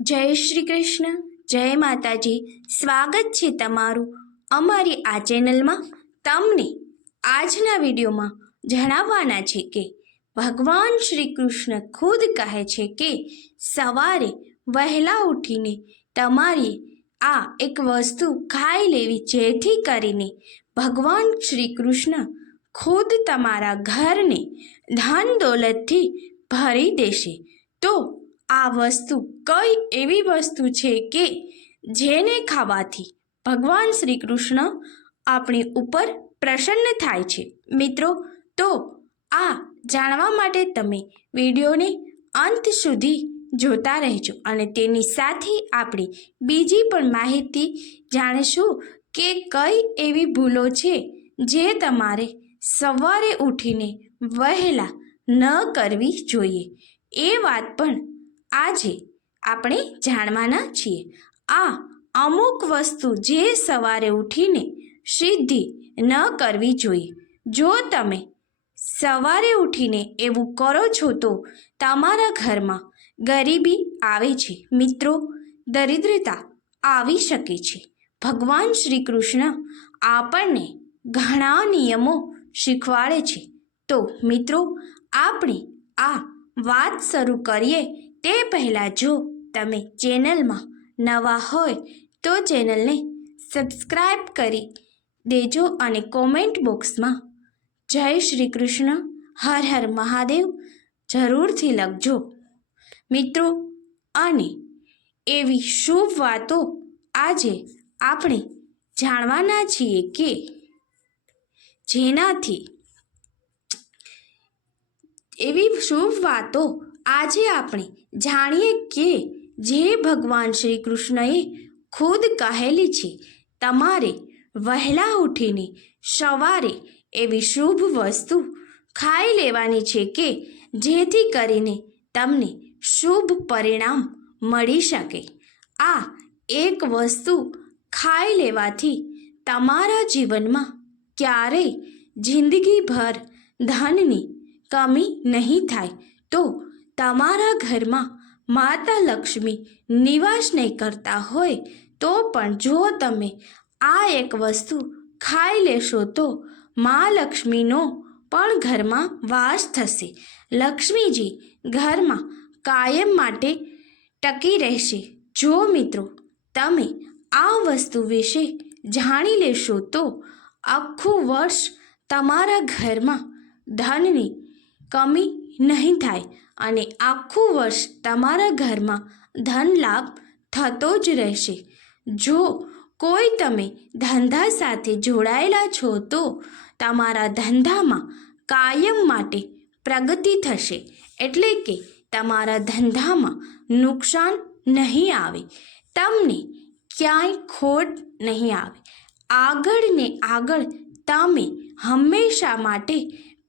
જય શ્રી કૃષ્ણ, જય માતાજી. સ્વાગત છે તમારું અમારી આ ચેનલમાં. તમને આજના વિડીયોમાં જણાવવાના છે કે ભગવાન શ્રી કૃષ્ણ ખુદ કહે છે કે સવારે વહેલા ઉઠીને તમારી આ એક વસ્તુ ખાઈ લેવી, જેથી કરીને ભગવાન શ્રી કૃષ્ણ ખુદ તમારા ઘરને ધન દોલતથી ભરી દેશે. તો આ વસ્તુ કઈ એવી વસ્તુ છે કે જેને ખાવાથી ભગવાન શ્રી કૃષ્ણ આપણી ઉપર પ્રસન્ન થાય છે? મિત્રો, તો આ જાણવા માટે તમે વિડીયોને અંત સુધી જોતા રહેજો અને તેની સાથે આપણે બીજી પણ માહિતી જાણીશું કે કઈ એવી ભૂલો છે જે તમારે સવારે ઉઠીને વહેલા ન કરવી જોઈએ. એ વાત પણ આજે આપણે જાણવાના છીએ. આ અમુક વસ્તુ જે સવારે ઉઠીને સિદ્ધિ ન કરવી જોઈએ. જો તમે સવારે ઉઠીને એવું કરો છો તો તમારા ઘરમાં ગરીબી આવે છે. મિત્રો, દરિદ્રતા આવી શકે છે. ભગવાન શ્રી કૃષ્ણ આપણને ઘણા નિયમો શીખવાડે છે. તો મિત્રો, આપણે આ વાત શરૂ કરીએ તે પહેલાં જો તમે ચેનલમાં નવા હોય તો ચેનલને સબસ્ક્રાઈબ કરી દેજો અને કોમેન્ટ બોક્સમાં જય શ્રી કૃષ્ણ, હર હર મહાદેવ જરૂરથી લખજો. મિત્રો, અને એવી શુભ વાતો આજે આપણે જાણવાના છીએ કે જેનાથી એવી શુભ વાતો આજે આપણે જાણીએ કે જે ભગવાન શ્રી કૃષ્ણએ ખુદ કહેલી છે. તમારે વહેલા ઉઠીને સવારે એવી શુભ વસ્તુ ખાઈ લેવાની છે કે જેથી કરીને તમને શુભ પરિણામ મળી શકે. આ એક વસ્તુ ખાઈ લેવાથી તમારા જીવનમાં ક્યારેય જિંદગીભર ધનની કમી નહીં થાય. તો તમારા ઘરમાં માતા લક્ષ્મી નિવાસ નહીં કરતા હોય તો પણ જો તમે આ એક વસ્તુ ખાઈ લેશો તો મા લક્ષ્મીનો પણ ઘરમાં વાસ થશે. લક્ષ્મીજી ઘરમાં કાયમ માટે ટકી રહેશે. જો મિત્રો, તમે આ વસ્તુ વિશે જાણી લેશો તો આખું વર્ષ તમારા ઘરમાં ધનની કમી નહીં થાય અને આખું વર્ષ તમારા ઘરમાં ધન લાભ થતો જ રહેશે. જો કોઈ તમે ધંધા સાથે જોડાયેલા છો તો તમારા ધંધામાં કાયમ માટે પ્રગતિ થશે. એટલે કે તમારા ધંધામાં નુકસાન નહીં આવે, તમને ક્યાંય ખોટ નહીં આવે. આગળ ને આગળ તમે હંમેશા માટે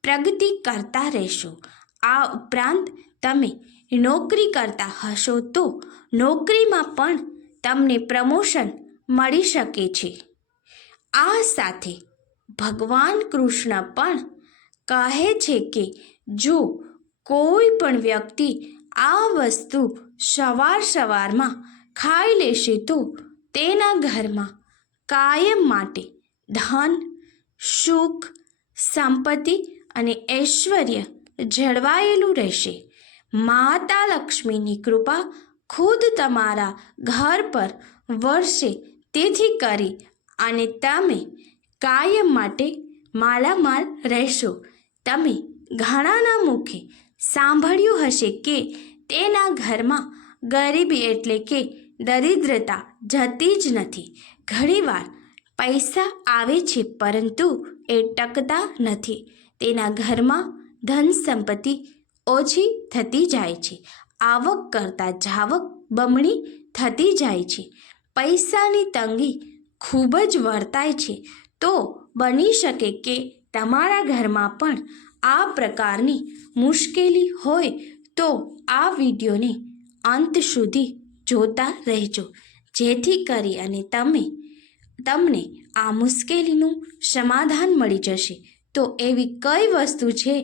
પ્રગતિ કરતા રહેશો. આ ઉપરાંત તમે નોકરી કરતા હશો તો નોકરીમાં પણ તમને પ્રમોશન મળી શકે છે. આ સાથે ભગવાન કૃષ્ણ પણ કહે છે કે જો કોઈ પણ વ્યક્તિ આ વસ્તુ સવારમાં ખાઈ લેશે તો તેના ઘરમાં કાયમ માટે ધન, સુખ, સંપત્તિ અને ઐશ્વર્ય જળવાયેલું રહેશે. માતા લક્ષ્મીની કૃપા ખુદ તમારા ઘર પર વરસે. તેથી કરી અને તમે કાયમ માટે માલામાલ રહેશો. તમે ઘણાના મુખે સાંભળ્યું હશે કે તેના ઘરમાં ગરીબી એટલે કે દરિદ્રતા જતી જ નથી. ઘણીવાર પૈસા આવે છે પરંતુ એ ટકતા નથી. તેના ઘરમાં ધન સંપત્તિ ઓછી થતી જાય છે. આવક કરતાં જાવક બમણી થતી જાય છે. પૈસાની તંગી ખૂબ જ વર્તાય છે. તો બની શકે કે તમારા ઘરમાં પણ આ પ્રકારની મુશ્કેલી હોય તો આ વિડીયોને અંત સુધી જોતા રહેજો, જેથી કરી અને તમને આ મુશ્કેલીનું સમાધાન મળી જશે. તો એવી કઈ વસ્તુ છે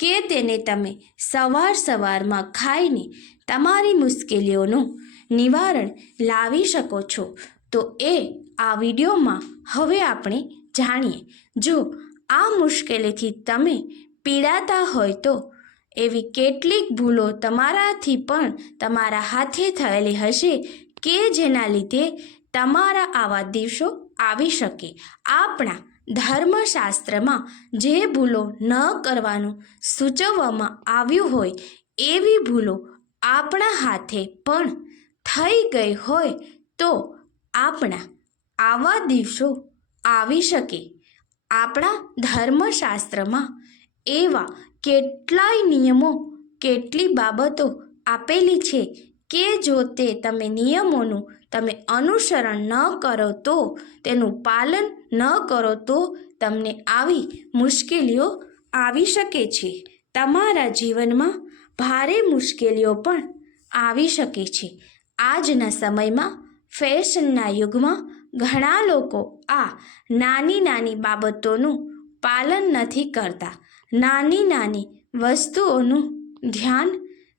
કે તેને તમે સવારમાં ખાઈને તમારી મુશ્કેલીઓનું નિવારણ લાવી શકો છો. તો એ આ વિડીયોમાં હવે આપણે જાણીએ. જો આ મુશ્કેલીથી તમે પીડાતા હોય તો એવી કેટલીક ભૂલો તમારાથી પણ તમારા હાથે થયેલી હશે કે જેના લીધે તમારા આવા દિવસો આવી શકે. આપણા ધર્મશાસ્ત્રમાં જે ભૂલો ન કરવાનું સૂચવવામાં આવ્યું હોય એવી ભૂલો આપણા હાથે પણ થઈ ગઈ હોય તો આપણા આવા દિવસો આવી શકે. આપણા ધર્મશાસ્ત્રમાં એવા કેટલાય નિયમો, કેટલી બાબતો આપેલી છે કે જો તે તમે નિયમોનું તમે અનુસરણ ન કરો તો, તેનું પાલન ન કરો તો તમને આવી મુશ્કેલીઓ આવી શકે છે. તમારા જીવનમાં ભારે મુશ્કેલીઓ પણ આવી શકે છે. આજના સમયમાં ફેશનના યુગમાં ઘણા લોકો આ નાની નાની બાબતોનું પાલન નથી કરતા, નાની નાની વસ્તુઓનું ધ્યાન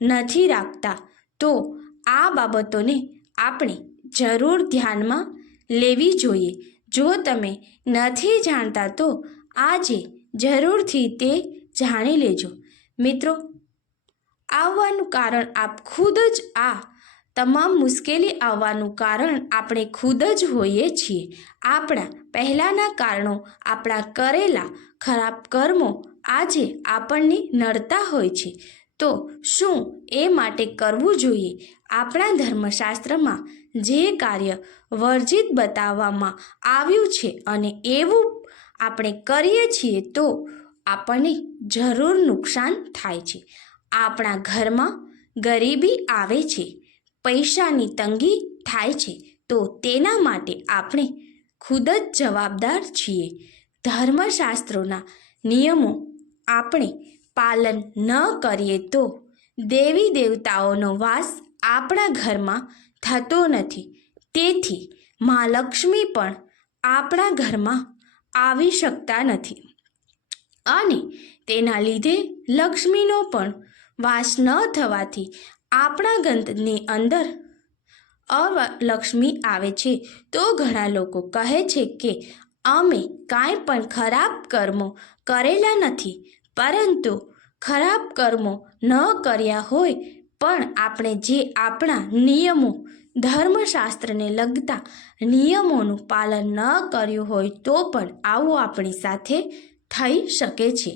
નથી રાખતા. તો આ બાબતોને આપણે જરૂર ધ્યાનમાં લેવી જોઈએ. જો તમે નથી જાણતા તો આજે જરૂરથી તે જાણી લેજો. મિત્રો, આવવાનું કારણ આપ ખુદ જ આ તમામ મુશ્કેલી આવવાનું કારણ આપણે ખુદ જ હોઈએ છીએ. આપણા પહેલાંના કારણો, આપણા કરેલા ખરાબ કર્મો આજે આપણને નડતા હોય છે. તો શું એ માટે કરવું જોઈએ? આપણા ધર્મશાસ્ત્રમાં જે કાર્ય વર્જિત બતાવવામાં આવ્યું છે અને એવું આપણે કરીએ છીએ તો આપણને જરૂર નુકસાન થાય છે. આપણા ઘરમાં ગરીબી આવે છે, પૈસાની તંગી થાય છે, તો તેના માટે આપણે ખુદ જ જવાબદાર છીએ. ધર્મશાસ્ત્રોના નિયમો આપણે પાલન ન કરીએ તો દેવી દેવતાઓનો વાસ આપણા ઘરમાં થતો નથી. તેથી મા લક્ષ્મી પણ આપણા ઘરમાં આવી શકતા નથી અને તેના લીધે લક્ષ્મીનો પણ વાસ ન થવાથી આપણા ઘરની અંદર અલક્ષ્મી આવે છે. તો ઘણા લોકો કહે છે કે અમે કાંઈ પણ ખરાબ કર્મો કરેલા નથી, પરંતુ ખરાબ કર્મો ન કર્યા હોય પણ આપણે જે આપણા નિયમો, ધર્મશાસ્ત્રને લગતા નિયમોનું પાલન ન કર્યું હોય તો પણ આવું આપણી સાથે થઈ શકે છે.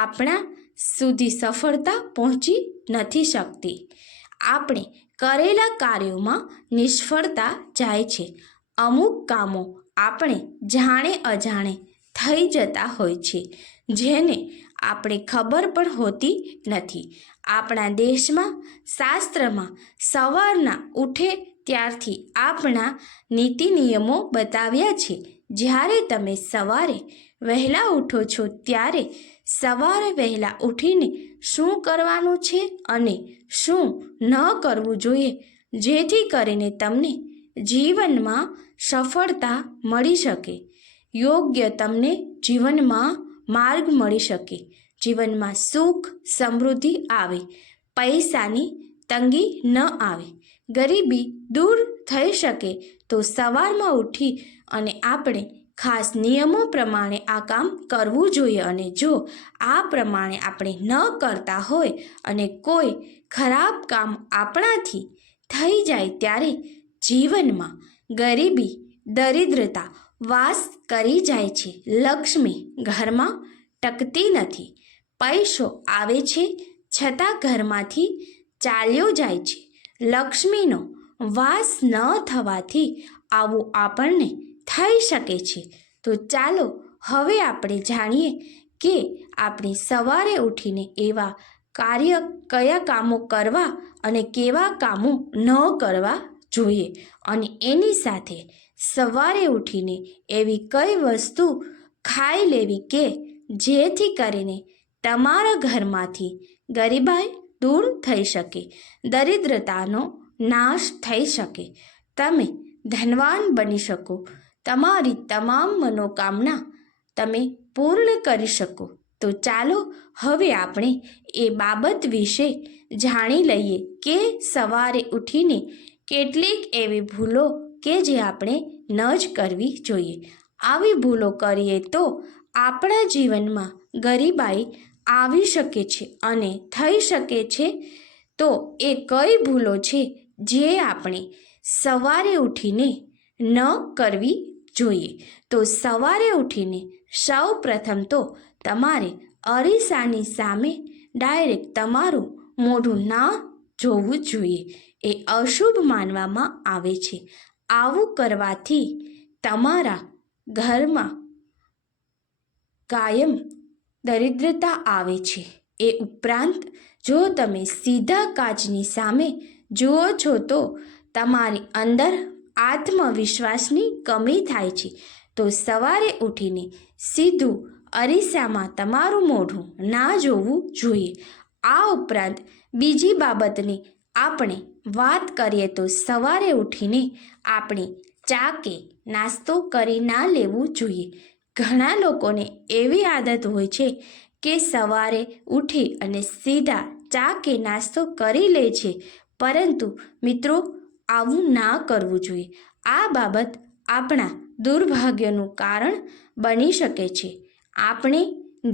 આપણા સુધી સફળતા પહોંચી નથી શકતી. આપણે કરેલા કાર્યોમાં નિષ્ફળતા જાય છે. અમુક કામો આપણે જાણે અજાણે થઈ જતા હોય છે, જેને આપણે ખબર પણ હોતી નથી. આપણા દેશમાં, શાસ્ત્રમાં સવારના ઉઠે ત્યારથી આપણા નીતિ નિયમો બતાવ્યા છે. જ્યારે તમે સવારે વહેલા ઉઠો છો ત્યારે સવારે વહેલા ઉઠીને શું કરવાનું છે અને શું ન કરવું જોઈએ, જેથી કરીને તમને જીવનમાં સફળતા મળી શકે, યોગ્ય તમને જીવનમાં માર્ગ મળી શકે, જીવનમાં સુખ સમૃદ્ધિ આવે, પૈસાની તંગી ન આવે, ગરીબી દૂર થઈ શકે. તો સવારમાં ઉઠી અને આપણે ખાસ નિયમો પ્રમાણે આ કામ કરવું જોઈએ. અને જો આ પ્રમાણે આપણે ન કરતા હોય અને કોઈ ખરાબ કામ આપણાથી થઈ જાય ત્યારે જીવનમાં ગરીબી, દરિદ્રતા વાસ કરી જાય છે. લક્ષ્મી ઘરમાં ટકતી નથી. પૈસો આવે છે છતાં ઘરમાંથી ચાલ્યો જાય છે. લક્ષ્મીનો વાસ ન થવાથી આવું આપણને થઈ શકે છે. તો ચાલો હવે આપણે જાણીએ કે આપણે સવારે ઉઠીને એવા કયા કામો કરવા અને કેવા કામો ન કરવા જોઈએ, અને એની સાથે સવારે ઉઠીને એવી કઈ વસ્તુ ખાઈ લેવી કે જેથી કરીને તમારા ઘરમાંથી ગરીબાઈ દૂર થઈ શકે, દરિદ્રતાનો નાશ થઈ શકે, તમે ધનવાન બની શકો, તમારી તમામ મનોકામના તમે પૂર્ણ કરી શકો. તો ચાલો હવે આપણે એ બાબત વિશે જાણી લઈએ કે સવારે ઉઠીને કેટલીક એવી ભૂલો કે જે આપણે ન જ કરવી જોઈએ. આવી ભૂલો કરીએ તો આપણા જીવનમાં ગરીબાઈ આવી શકે છે અને થઈ શકે છે. તો એ કઈ ભૂલો છે જે આપણે સવારે ઉઠીને ન કરવી જોઈએ? તો સવારે ઉઠીને સૌ પ્રથમ તો તમારે અરીસાની સામે ડાયરેક્ટ તમારું મોઢું ના જોવું જોઈએ. એ અશુભ માનવામાં આવે છે. આવું કરવાથી તમારા ઘરમાં કાયમ દરિદ્રતા આવે છે. એ ઉપરાંત જો તમે સીધા કાચની સામે જુઓ છો તો તમારી અંદર આત્મવિશ્વાસની કમી થાય છે. તો સવારે ઉઠીને સીધું અરીસામાં તમારું મોઢું ના જોવું જોઈએ. આ ઉપરાંત બીજી બાબતની આપણે વાત કરીએ તો સવારે ઉઠીને આપણે ચા કે નાસ્તો કરી ના લેવું જોઈએ. ઘણા લોકોને એવી આદત હોય છે કે સવારે ઉઠી અને સીધા ચા કે નાસ્તો કરી લે છે. પરંતુ મિત્રો, આવું ના કરવું જોઈએ. આ બાબત આપણા દુર્ભાગ્યનું કારણ બની શકે છે. આપણે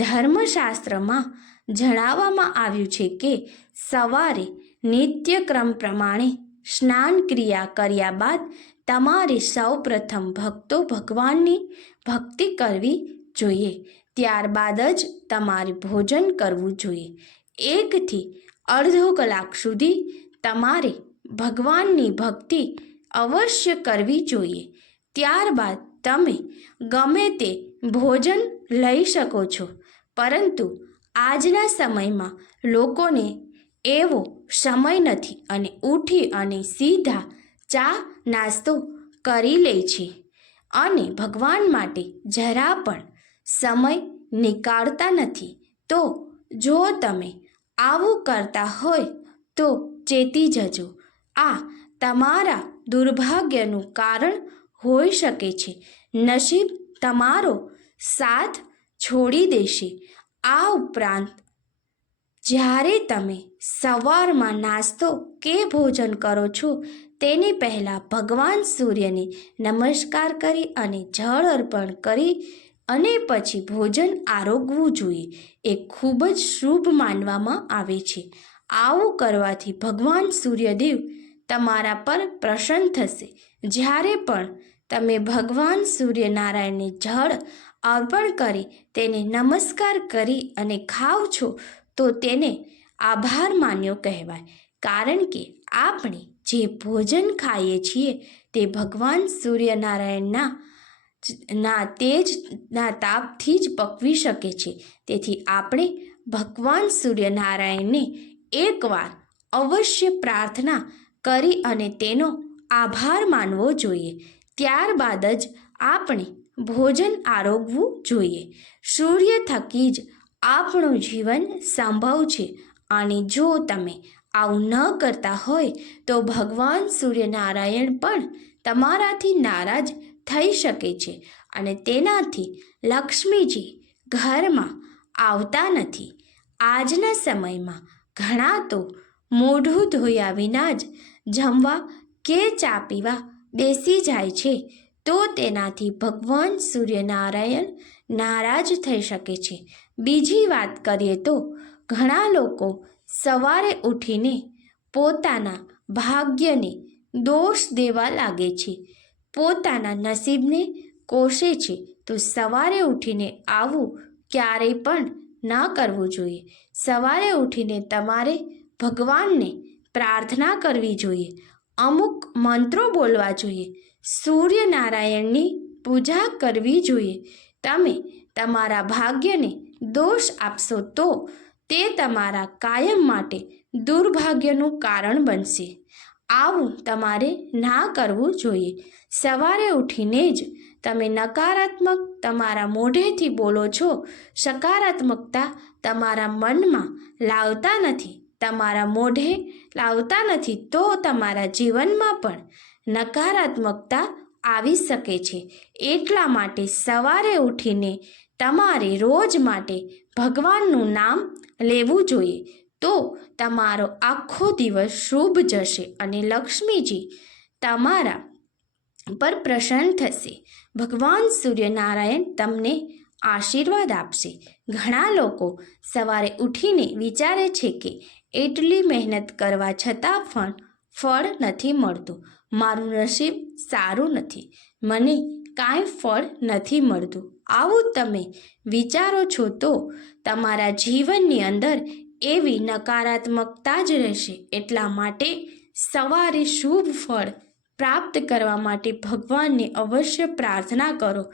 ધર્મશાસ્ત્રમાં જણાવવામાં આવ્યું છે કે સવારે નિત્યક્રમ પ્રમાણે સ્નાન ક્રિયા કર્યા બાદ તમારે સૌ પ્રથમ ભગવાનની ભક્તિ કરવી જોઈએ. ત્યારબાદ જ તમારે ભોજન કરવું જોઈએ. 1 થી અડધો કલાક સુધી તમારે ભગવાનની ભક્તિ અવશ્ય કરવી જોઈએ. ત્યારબાદ તમે ગમે તે ભોજન લઈ શકો છો. પરંતુ આજના સમયમાં લોકોને એવો સમય નથી અને ઉઠી અને સીધા ચા નાસ્તો કરી લે છે અને ભગવાન માટે જરા પણ સમય નીકાળતા નથી. તો જો તમે આવું કરતા હોય તો ચેતી જજો. આ તમારા દુર્ભાગ્યનું કારણ હોઈ શકે છે. નસીબ તમારો સાથ છોડી દેશે. આ ઉપરાંત જ્યારે તમે સવારમાં નાસ્તો કે ભોજન કરો છો તેની પહેલાં ભગવાન સૂર્યને નમસ્કાર કરી અને જળ અર્પણ કરી અને પછી ભોજન આરોગવું જોઈએ. એ ખૂબ જ શુભ માનવામાં આવે છે. આવું કરવાથી ભગવાન સૂર્યદેવ તમારા પર પ્રસન્ન થશે. જ્યારે પણ તમે ભગવાન સૂર્યનારાયણને જળ અર્પણ કરી તેને નમસ્કાર કરી અને ખાઓ છો તો તેને આભાર માન્યો કહેવાય. કારણ કે આપણે જે ભોજન ખાઈએ છીએ તે ભગવાન સૂર્યનારાયણના તેજના તાપથી જ પકવી શકે છે. તેથી આપણે ભગવાન સૂર્યનારાયણને એકવાર અવશ્ય પ્રાર્થના કરી અને તેનો આભાર માનવો જોઈએ. ત્યારબાદ જ આપણે ભોજન આરોગવું જોઈએ. સૂર્ય થકી જ આપણું જીવન સંભવ છે અને જો તમે આવું ન કરતા હોય તો ભગવાન સૂર્યનારાયણ પણ તમારાથી નારાજ થઈ શકે છે અને તેનાથી લક્ષ્મીજી ઘરમાં આવતા નથી. આજના સમયમાં ઘણા તો મોઢું ધોયા વિના જ જમવા કે ચા પીવા બેસી જાય છે. તો તેનાથી ભગવાન સૂર્યનારાયણ નારાજ થઈ શકે છે. બીજી વાત કરીએ તો ઘણા લોકો સવારે ઉઠીને પોતાના ભાગ્યને દોષ દેવા લાગે છે, પોતાના નસીબને કોસે છે. તો સવારે ઉઠીને આવું ક્યારેય પણ ન કરવું જોઈએ. સવારે ઉઠીને તમારે ભગવાનને પ્રાર્થના કરવી જોઈએ, અમુક મંત્રો બોલવા જોઈએ, સૂર્યનારાયણની પૂજા કરવી જોઈએ. તમે તમારા ભાગ્યને દોષ આપશો તો તે તમારા કાયમ માટે દુર્ભાગ્યનું કારણ બનશે. આવું તમારે ના કરવું જોઈએ. સવારે ઉઠીને જ તમે નકારાત્મક તમારા મોઢેથી બોલો છો, સકારાત્મકતા તમારા મનમાં લાવતા નથી, તમારા મોઢે લાવતા નથી, તો તમારા જીવનમાં પણ નકારાત્મકતા આવી શકે છે. એટલા માટે સવારે ઉઠીને તમારે રોજ માટે ભગવાનનું નામ લેવું જોઈએ. તો તમારો આખો દિવસ શુભ જશે અને લક્ષ્મીજી તમારા પર પ્રસન્ન થશે. ભગવાન સૂર્યનારાયણ તમને આશીર્વાદ આપશે. ઘણા લોકો સવારે ઉઠીને વિચારે છે કે એટલી મહેનત કરવા છતાં ફળ નથી મળતું. મારું નસીબ સારું નથી, મને કાંઈ ફળ નથી મળતું. આવું તમે વિચારો છો તો તમારા જીવનની અંદર એવી નકારાત્મકતા જ રહેશે. એટલા માટે સવારે શુભ ફળ પ્રાપ્ત કરવા માટે ભગવાનને અવશ્ય પ્રાર્થના કરો.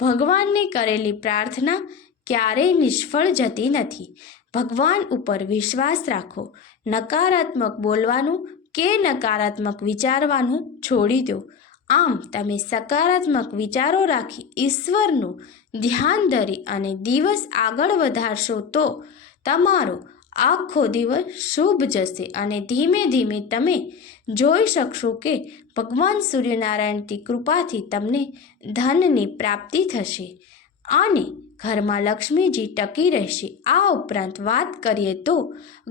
ભગવાનને કરેલી પ્રાર્થના ક્યારેય નિષ્ફળ જતી નથી. ભગવાન ઉપર વિશ્વાસ રાખો. નકારાત્મક બોલવાનું કે નકારાત્મક વિચારવાનું છોડી દો. આમ તમે સકારાત્મક વિચારો રાખી ઈશ્વરનું ધ્યાન ધરી અને દિવસ આગળ વધારશો તો તમારો આખો દિવસ શુભ જશે અને ધીમે ધીમે તમે જોઈ શકશો કે ભગવાન સૂર્યનારાયણની કૃપાથી તમને ધનની પ્રાપ્તિ થશે અને ઘરમાં લક્ષ્મીજી ટકી રહેશે. આ ઉપરાંત વાત કરીએ તો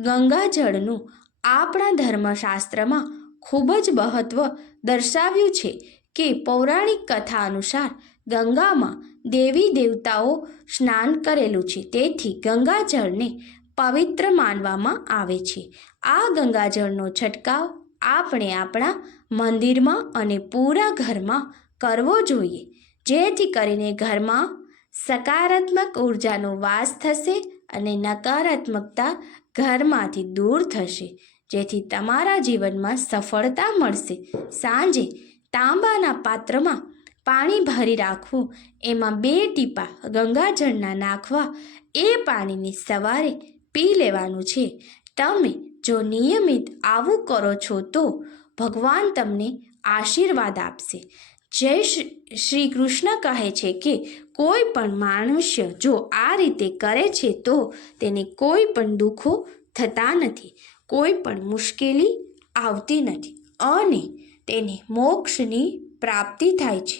ગંગાજળનું આપણા ધર્મશાસ્ત્રમાં ખૂબ જ મહત્ત્વ દર્શાવ્યું છે કે પૌરાણિક કથા અનુસાર ગંગામાં દેવી દેવતાઓ સ્નાન કરેલું છે. તેથી ગંગાજળને પવિત્ર માનવામાં આવે છે. આ ગંગાજળનો છંટકાવ આપણે આપણા મંદિરમાં અને પૂરા ઘરમાં કરવો જોઈએ, જેથી કરીને ઘરમાં સકારાત્મક ઉર્જાનો વાસ થશે અને નકારાત્મકતા ઘરમાંથી દૂર થશે, જેથી તમારા જીવનમાં સફળતા મળશે. સાંજે તાંબાના પાત્રમાં પાણી ભરી રાખવું, એમાં 2 ટીપા ગંગાજળના નાખવા, એ પાણીને સવારે પી લેવાનું છે. તમે જો નિયમિત આવું કરો છો તો ભગવાન તમને આશીર્વાદ આપશે. જય શ્રી કૃષ્ણ કહે છે કે કોઈ પણ મનુષ્ય જો આ રીતે કરે છે તો તેને કોઈ પણ દુઃખો થતા નથી, કોઈ પણ મુશ્કેલી આવતી નથી અને તેને મોક્ષની પ્રાપ્તિ થાય છે.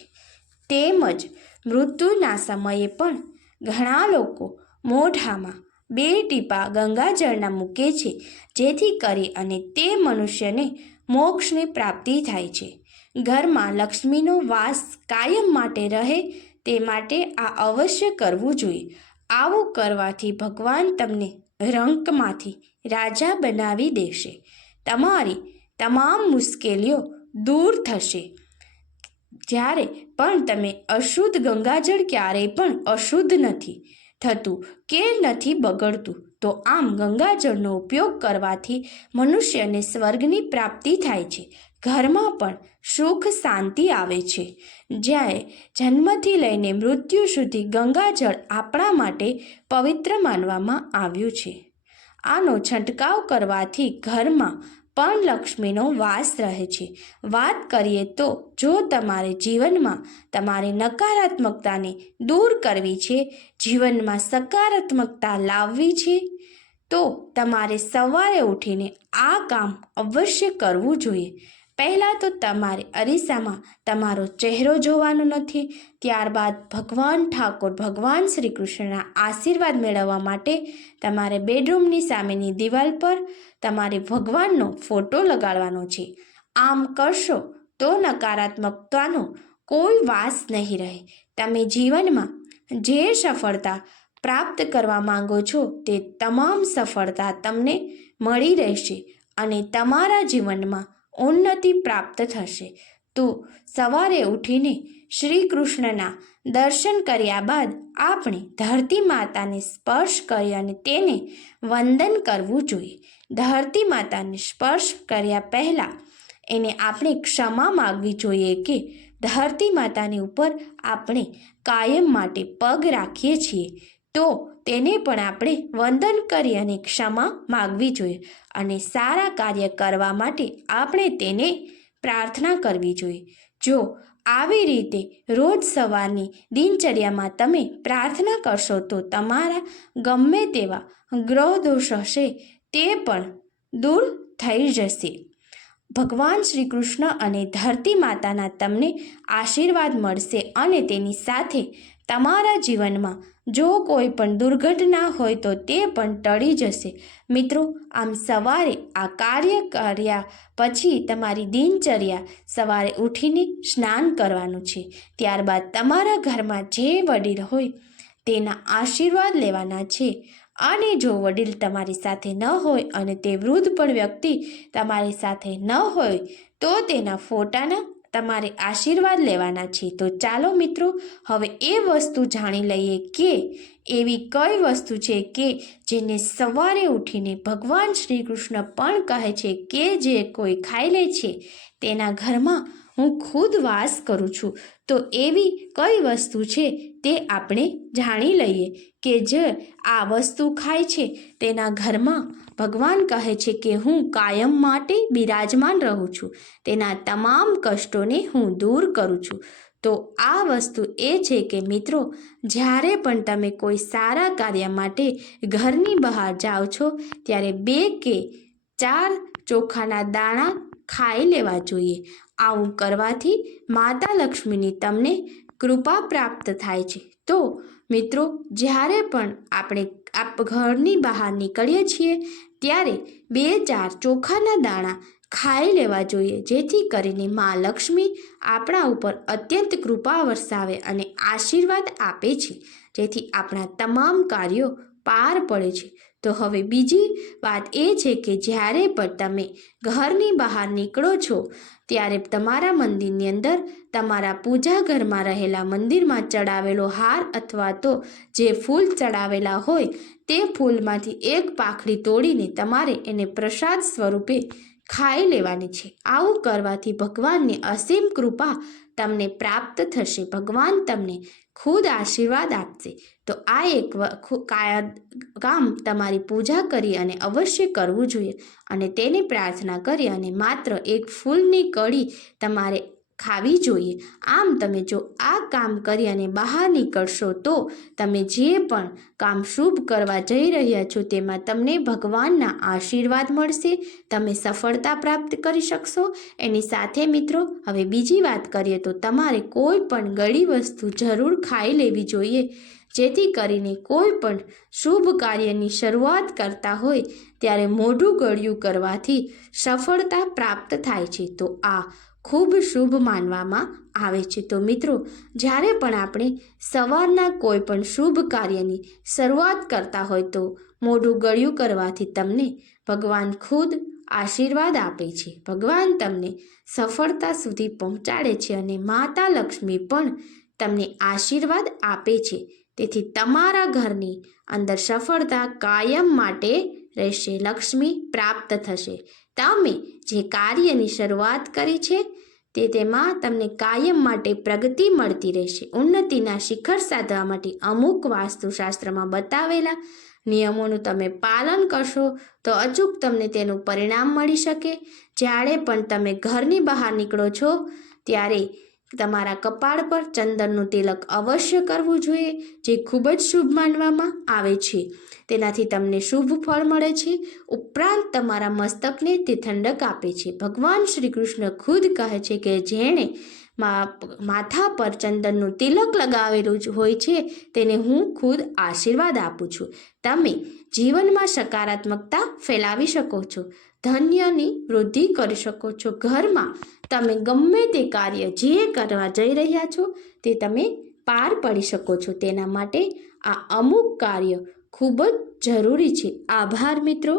તેમજ મૃત્યુના સમયે પણ ઘણા લોકો મોઢામાં 2 ટીપા ગંગાજળના મૂકે છે, જેથી કરી અને તે મનુષ્યને મોક્ષની પ્રાપ્તિ થાય છે. ઘરમાં લક્ષ્મીનો વાસ કાયમ માટે રહે તે માટે આ અવશ્ય કરવું જોઈએ. આવું કરવાથી ભગવાન તમને રંકમાંથી રાજા બનાવી દેશે. તમારી તમામ મુશ્કેલીઓ દૂર થશે. જ્યારે પણ તમે અશુદ્ધ ગંગાજળ ક્યારેય પણ અશુદ્ધ નથી થતું કે નથી બગડતું, તો આમ ગંગાજળનો ઉપયોગ કરવાથી મનુષ્યને સ્વર્ગની પ્રાપ્તિ થાય છે. ઘરમાં પણ સુખ શાંતિ આવે છે. જ્યારે જન્મથી લઈને મૃત્યુ સુધી ગંગાજળ આપણા માટે પવિત્ર માનવામાં આવ્યું છે. આનો છંટકાવ કરવાથી ઘરમાં પણ લક્ષ્મીનો વાસ રહે છે. વાત કરીએ તો જો તમારે જીવનમાં તમારી નકારાત્મકતાને દૂર કરવી છે, જીવનમાં સકારાત્મકતા લાવવી છે, તો તમારે સવારે ઉઠીને આ કામ અવશ્ય કરવું જોઈએ. પહેલાં તો તમારે અરીસામાં તમારો ચહેરો જોવાનો નથી. ત્યારબાદ ભગવાન ઠાકોર ભગવાન શ્રી કૃષ્ણના આશીર્વાદ મેળવવા માટે તમારે બેડરૂમની સામેની દિવાલ પર તમારે ભગવાનનો ફોટો લગાડવાનો છે. આમ કરશો તો નકારાત્મકતાનો કોઈ વાસ નહીં રહે. તમે જીવનમાં જે સફળતા પ્રાપ્ત કરવા માંગો છો તે તમામ સફળતા તમને મળી રહેશે અને તમારા જીવનમાં ઉન્નતિ પ્રાપ્ત થશે. તો સવારે ઉઠીને શ્રી કૃષ્ણના દર્શન કર્યા બાદ આપણે ધરતી માતાને સ્પર્શ કરી અને તેને વંદન કરવું જોઈએ. ધરતી માતાને સ્પર્શ કર્યા પહેલાં એને આપણે ક્ષમા માગવી જોઈએ કે ધરતી માતાની ઉપર આપણે કાયમ માટે પગ રાખીએ છીએ, તો તેને પણ આપણે વંદન કરી અને ક્ષમા માગવી જોઈએ અને સારા કાર્ય કરવા માટે આપણે તેને પ્રાર્થના કરવી જોઈએ. જો આવી રીતે રોજ સવારની દિનચર્યામાં તમે પ્રાર્થના કરશો તો તમારા ગમે તેવા ગ્રહ દોષ હશે તે પણ દૂર થઈ જશે. ભગવાન શ્રી કૃષ્ણ અને ધરતી માતાના તમને આશીર્વાદ મળશે અને તેની સાથે તમારા જીવનમાં જો કોઈ પણ દુર્ઘટના હોય તો તે પણ ટળી જશે. મિત્રો, આમ સવારે આ કાર્ય કર્યા પછી તમારી દિનચર્યા સવારે ઉઠીને સ્નાન કરવાનું છે. ત્યારબાદ તમારા ઘરમાં જે વડીલ હોય તેના આશીર્વાદ લેવાના છે. અને જો વડીલ તમારી સાથે ન હોય અને તે વૃદ્ધ પણ વ્યક્તિ તમારી સાથે ન હોય તો તેના ફોટાના તમારે આશીર્વાદ લેવાના છે. તો ચાલો મિત્રો, હવે એ વસ્તુ જાણી લઈએ કે એવી કઈ વસ્તુ છે કે જેને સવારે ઉઠીને ભગવાન શ્રી કૃષ્ણ પણ કહે છે કે જે કોઈ ખાઈ લે છે તેના ઘરમાં હું ખુદ વાસ કરું છું. તો એવી કઈ વસ્તુ છે તે આપણે જાણી લઈએ કે જે આ વસ્તુ ખાય છે તેના ઘરમાં ભગવાન કહે છે કે હું કાયમ માટે બિરાજમાન રહું છું, તેના તમામ કષ્ટોને હું દૂર કરું છું. તો આ વસ્તુ એ છે કે મિત્રો, જ્યારે પણ તમે કોઈ સારા કાર્ય માટે ઘરની બહાર જાઓ છો ત્યારે 2 કે 4 ચોખાના દાણા ખાઈ લેવા જોઈએ. આવું કરવાથી માતા લક્ષ્મીની તમને કૃપા પ્રાપ્ત થાય છે. તો મિત્રો, જ્યારે પણ આપણે ઘરની બહાર નીકળીએ છીએ ત્યારે 2-4 ચોખાના દાણા ખાઈ લેવા જોઈએ, જેથી કરીને મા લક્ષ્મી આપણા ઉપર અત્યંત કૃપા વરસાવે અને આશીર્વાદ આપે છે, જેથી આપણા તમામ કાર્યો પાર પડે છે. તો હવે બીજી વાત એ છે કે જ્યારે પણ તમે ઘરની બહાર નીકળો છો ત્યારે તમારા મંદિરની અંદર તમારા પૂજા ઘરમાં રહેલા મંદિરમાં ચડાવેલો હાર અથવા તો જે ફૂલ ચડાવેલા હોય તે ફૂલમાંથી એક પાંખડી તોડીને તમારે એને પ્રસાદ સ્વરૂપે ખાઈ લેવાની છે. આવું કરવાથી ભગવાનની અસીમ કૃપા તમને પ્રાપ્ત થશે. ભગવાન તમને ખુદ આશીર્વાદ આપશે. તો આ એક કામ તમારી પૂજા કરી અને અવશ્ય કરવું જોઈએ અને તેની પ્રાર્થના કરી અને માત્ર એક ફૂલની કળી તમારે ખાવી જોઈએ. આમ તમે જો આ કામ કરી અને બહાર નીકળશો તો તમે જે પણ કામ શુભ કરવા જઈ રહ્યા છો તેમાં તમને ભગવાનના આશીર્વાદ મળશે, તમે સફળતા પ્રાપ્ત કરી શકશો. એની સાથે મિત્રો, હવે બીજી વાત કરીએ તો તમારે કોઈ પણ ગળી વસ્તુ જરૂર ખાઈ લેવી જોઈએ, જેથી કરીને કોઈ પણ શુભ કાર્યની શરૂઆત કરતા હોય ત્યારે મોઢું ગળ્યું કરવાથી સફળતા પ્રાપ્ત થાય છે. તો આ ખૂબ શુભ માનવામાં આવે છે. તો મિત્રો, જ્યારે પણ આપણે સવારના કોઈ પણ શુભ કાર્યની શરૂઆત કરતા હોય તો મોઢું ગળ્યું કરવાથી તમને ભગવાન ખુદ આશીર્વાદ આપે છે. ભગવાન તમને સફળતા સુધી પહોંચાડે છે અને માતા લક્ષ્મી પણ તમને આશીર્વાદ આપે છે. તેથી તમારા ઘરની અંદર સફળતા કાયમ માટે રહેશે, લક્ષ્મી પ્રાપ્ત થશે. તમે જે કાર્યની શરૂઆત કરી છે તેમાં તમને કાયમ માટે પ્રગતિ મળતી રહેશે. ઉન્નતિના શિખર સાધવા માટે અમુક વાસ્તુશાસ્ત્રમાં બતાવેલા નિયમોનું તમે પાલન કરશો તો અચૂક તમને તેનું પરિણામ મળી શકે. જ્યારે પણ તમે ઘરની બહાર નીકળો છો ત્યારે તમારા કપાળ પર ચંદનનું તિલક અવશ્ય કરવું જોઈએ, જે ખૂબ જ શુભ માનવામાં આવે છે. તેનાથી તમને શુભ ફળ મળે છે. ઉપરાંત તમારા મસ્તકને તે ઠંડક આપે છે. ભગવાન શ્રી કૃષ્ણ ખુદ કહે છે કે જેણે માથા પર ચંદનનું તિલક લગાવેલું હોય છે તેને હું ખુદ આશીર્વાદ આપું છું. તમે જીવનમાં સકારાત્મકતા ફેલાવી શકો છો, ધન્યની વૃદ્ધિ કરી શકો છો. ઘરમાં તમે ગમે તે કાર્ય જે કરવા જઈ રહ્યા છો તે તમે પાર પાડી શકો છો. તેના માટે આ અમુક કાર્ય ખૂબ જ જરૂરી છે. આભાર મિત્રો.